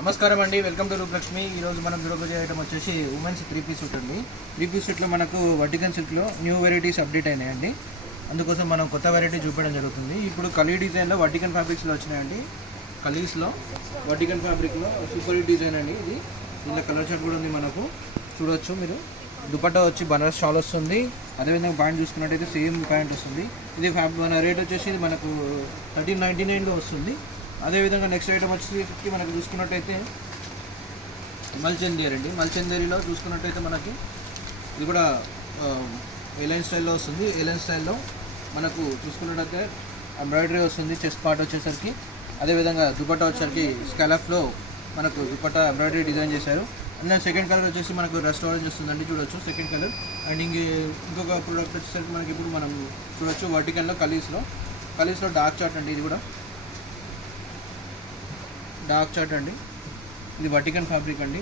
నమస్కారం అండి, welcome to Rupalakshmi. ఈరోజు మనం చూడబోయే ఐటమ్ వచ్చేసి ఉమెన్స్ 3 పీస్ సూట్ అండి. 3 పీస్ సూట్లో మనకు వర్టికన్ సిల్క్లో న్యూ వెరైటీస్ అప్డేట్ అయినాయండి. అందుకోసం మనం కొత్త వెరైటీ చూపించడం జరుగుతుంది. ఇప్పుడు కలీ డిజైన్లో వర్టికన్ ఫ్యాబ్రిక్స్లో వచ్చినాయండి. కలీస్లో వర్టికన్ ఫ్యాబ్రిక్లో సూపర్ హిట్ డిజైన్ అండి ఇది. ఇలా కలర్ షర్ట్ కూడా ఉంది, మనకు చూడొచ్చు మీరు. దుపట్టా వచ్చి బనారస్ షాల్ వస్తుంది. అదేవిధంగా ప్యాంట్ చూసుకున్నట్టయితే సేమ్ ప్యాంట్ వస్తుంది. ఇది మన రేట్ వచ్చేసి ఇది మనకు 1399లో వస్తుంది. అదేవిధంగా నెక్స్ట్ ఐటమ్ వచ్చేసి మనకు చూసుకున్నట్టయితే మల్చందేరి అండి. మల్చందేరిలో చూసుకున్నట్టయితే మనకి ఇది కూడా ఏలైన్ స్టైల్లో వస్తుంది. ఏలైన్ స్టైల్లో మనకు చూసుకున్నట్టయితే ఎంబ్రాయిడరీ వస్తుంది చెస్ట్ పార్ట్ వచ్చేసరికి. అదేవిధంగా దుపట్టా వచ్చేసరికి స్కాలఫ్లో మనకు దుపట్టా ఎంబ్రాయిడరీ డిజైన్ చేశారు. అండ్ సెకండ్ కలర్ వచ్చేసి మనకు రస్ట్ ఆరెంజ్ వస్తుందండి, చూడొచ్చు సెకండ్ కలర్. అండ్ ఇంకొక ప్రోడక్ట్ వచ్చేసరికి మనకి ఇప్పుడు మనం చూడొచ్చు వర్టికల్లో కలీస్లో డార్క్ చార్ట్ అండి. ఇది కూడా డార్క్ చార్ట్ అండి. ఇది వర్టికన్ ఫ్యాబ్రిక్ అండి.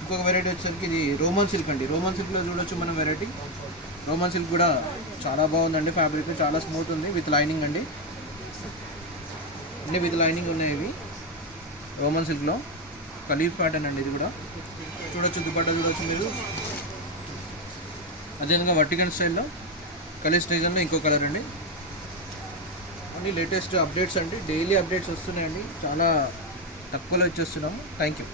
ఇంకొక వెరైటీ వచ్చేసరికి ఇది రోమన్ సిల్క్ అండి. రోమన్ సిల్క్లో చూడొచ్చు మనం వెరైటీ. రోమన్ సిల్క్ కూడా చాలా బాగుందండి, ఫ్యాబ్రిక్ చాలా స్మూత్ ఉంది. విత్ లైనింగ్ అండి, అన్నీ విత్ లైనింగ్ ఉన్నాయి ఇవి. రోమన్ సిల్క్లో కలీఫ్ ప్యాటర్న్ అండి. ఇది కూడా చూడొచ్చు, దుపట్టా చూడొచ్చు మీరు. అదేవిధంగా వర్టికన్ స్టైల్లో కలీస్ డిజైన్లో ఇంకో కలర్ అండి. అన్ని లేటెస్ట్ అప్డేట్స్ అండి, డైలీ అప్డేట్స్ వస్తున్నాయండి. చాలా తక్కువలో ఇచ్చేస్తున్నాము. Thank you.